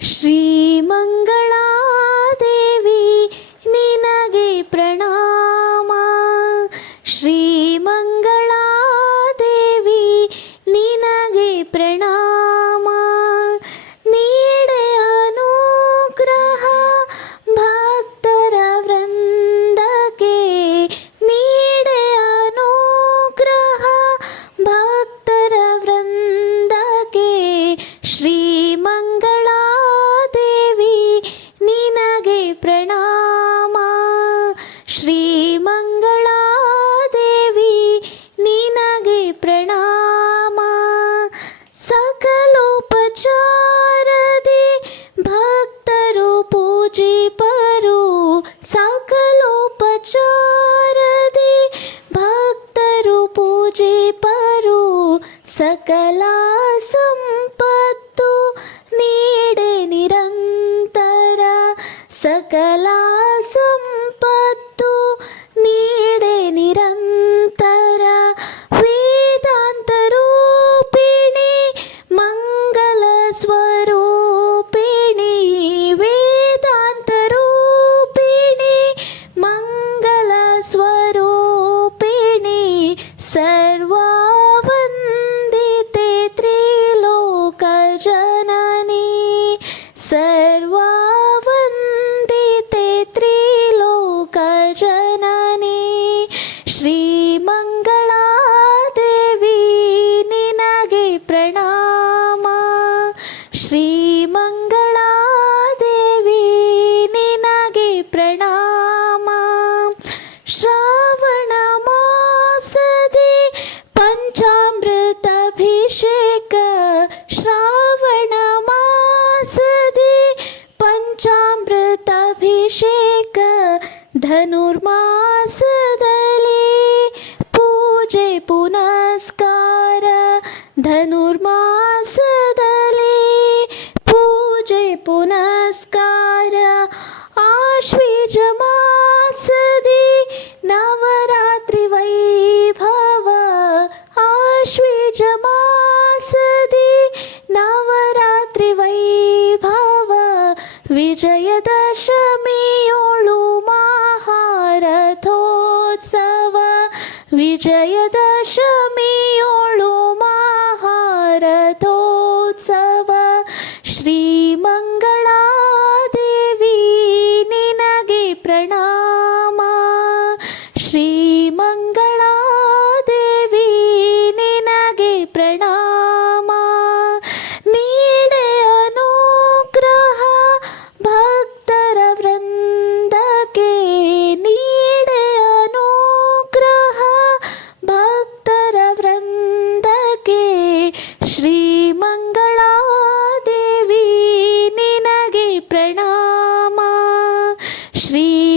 श्रीमङ्गल पूजे परो सकला वन्दते त्रिलोकजनानि सर्वे त्रिलोकजननी श्रीमङ्ग शेक श्रावणमासदि पञ्चामृताभिषेक धनुर्मासदली पूजे पुनस्कार धनुर्मासदली पूजे पुनस्कार ವೈಭವ ವಿಜಯದಶಮಿಯೋಳು ಮಹಾರಥೋತ್ಸವ ವಿಜಯದಶಮಿಯೋಳು ಮಹಾರಥೋತ್ಸವ ಶ್ರೀಮಂಗಳಾದೇವಿ ನಿನಗೆ ಪ್ರಣಾ Sí.